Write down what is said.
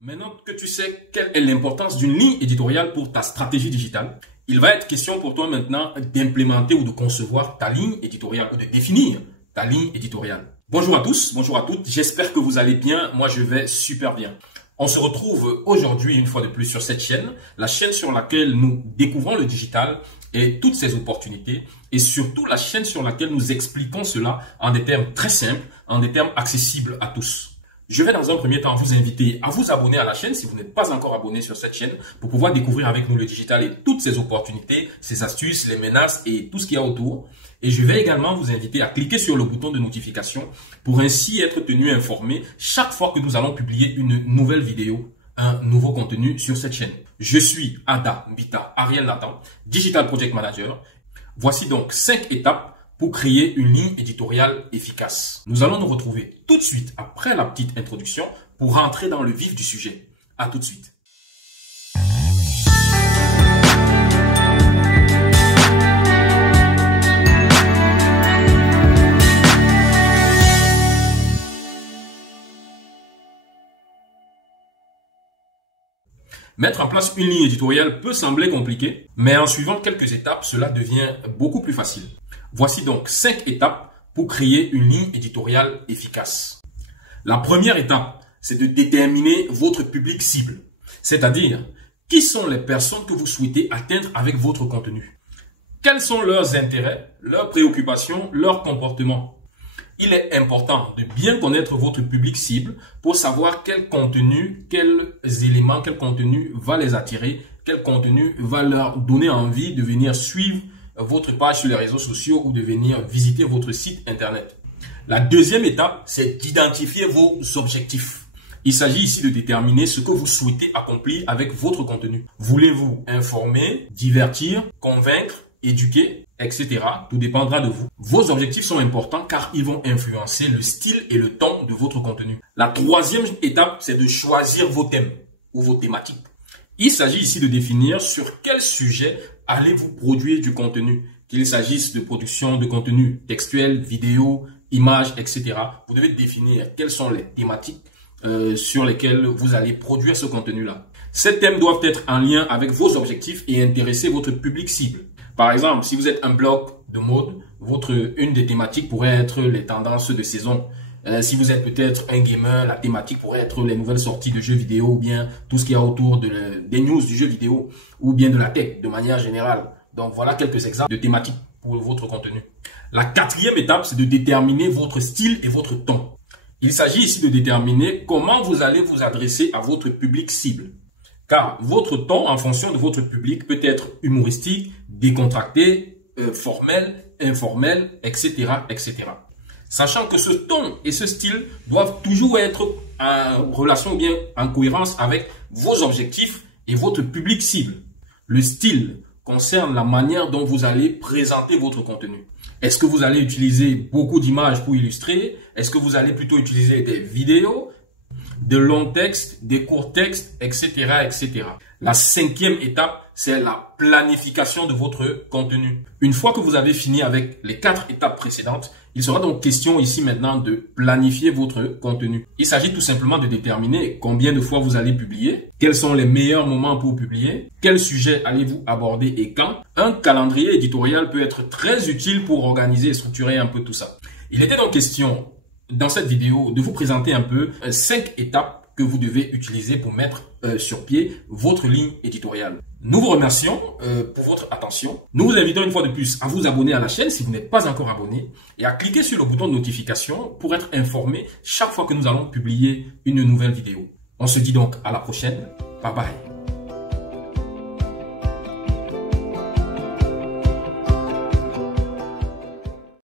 Maintenant que tu sais quelle est l'importance d'une ligne éditoriale pour ta stratégie digitale, il va être question pour toi maintenant d'implémenter ou de concevoir ta ligne éditoriale ou de définir ta ligne éditoriale. Bonjour à tous, bonjour à toutes, j'espère que vous allez bien, moi je vais super bien. On se retrouve aujourd'hui une fois de plus sur cette chaîne, la chaîne sur laquelle nous découvrons le digital et toutes ses opportunités et surtout la chaîne sur laquelle nous expliquons cela en des termes très simples, en des termes accessibles à tous. Je vais dans un premier temps vous inviter à vous abonner à la chaîne si vous n'êtes pas encore abonné sur cette chaîne pour pouvoir découvrir avec nous le digital et toutes ses opportunités, ses astuces, les menaces et tout ce qu'il y a autour. Et je vais également vous inviter à cliquer sur le bouton de notification pour ainsi être tenu informé chaque fois que nous allons publier une nouvelle vidéo, un nouveau contenu sur cette chaîne. Je suis Ada Mbita Ariel Nathan, Digital Project Manager. Voici donc 5 étapes pour créer une ligne éditoriale efficace. Nous allons nous retrouver tout de suite après la petite introduction pour rentrer dans le vif du sujet. À tout de suite. Mettre en place une ligne éditoriale peut sembler compliqué, mais en suivant quelques étapes, cela devient beaucoup plus facile. Voici donc 5 étapes pour créer une ligne éditoriale efficace. La première étape, c'est de déterminer votre public cible, c'est-à-dire qui sont les personnes que vous souhaitez atteindre avec votre contenu. Quels sont leurs intérêts, leurs préoccupations, leurs comportements. Il est important de bien connaître votre public cible pour savoir quel contenu, quels éléments, quel contenu va les attirer, quel contenu va leur donner envie de venir suivre votre page sur les réseaux sociaux ou de venir visiter votre site internet. La deuxième étape, c'est d'identifier vos objectifs. Il s'agit ici de déterminer ce que vous souhaitez accomplir avec votre contenu. Voulez-vous informer, divertir, convaincre, éduquer, etc. Tout dépendra de vous. Vos objectifs sont importants car ils vont influencer le style et le ton de votre contenu. La troisième étape, c'est de choisir vos thèmes ou vos thématiques. Il s'agit ici de définir sur quel sujet allez-vous produire du contenu, qu'il s'agisse de production de contenu textuel, vidéo, images, etc. Vous devez définir quelles sont les thématiques sur lesquelles vous allez produire ce contenu-là. Ces thèmes doivent être en lien avec vos objectifs et intéresser votre public cible. Par exemple, si vous êtes un blog de mode, une des thématiques pourrait être les tendances de saison. Si vous êtes peut-être un gamer, la thématique pourrait être les nouvelles sorties de jeux vidéo ou bien tout ce qu'il y a autour des news du jeu vidéo ou bien de la tech de manière générale. Donc voilà quelques exemples de thématiques pour votre contenu. La quatrième étape, c'est de déterminer votre style et votre ton. Il s'agit ici de déterminer comment vous allez vous adresser à votre public cible. Car votre ton, en fonction de votre public, peut être humoristique, décontracté, formel, informel, etc., etc. Sachant que ce ton et ce style doivent toujours être en relation ou bien en cohérence avec vos objectifs et votre public cible. Le style concerne la manière dont vous allez présenter votre contenu. Est-ce que vous allez utiliser beaucoup d'images pour illustrer? Est-ce que vous allez plutôt utiliser des vidéos, de longs textes, des courts textes, etc., etc. La cinquième étape, c'est la planification de votre contenu. Une fois que vous avez fini avec les 4 étapes précédentes, il sera donc question ici maintenant de planifier votre contenu. Il s'agit tout simplement de déterminer combien de fois vous allez publier, quels sont les meilleurs moments pour publier, quel sujet allez-vous aborder et quand. Un calendrier éditorial peut être très utile pour organiser et structurer un peu tout ça. Il était donc question dans cette vidéo de vous présenter un peu 5 étapes que vous devez utiliser pour mettre sur pied votre ligne éditoriale. Nous vous remercions pour votre attention. Nous vous invitons une fois de plus à vous abonner à la chaîne si vous n'êtes pas encore abonné et à cliquer sur le bouton de notification pour être informé chaque fois que nous allons publier une nouvelle vidéo. On se dit donc à la prochaine. Bye bye.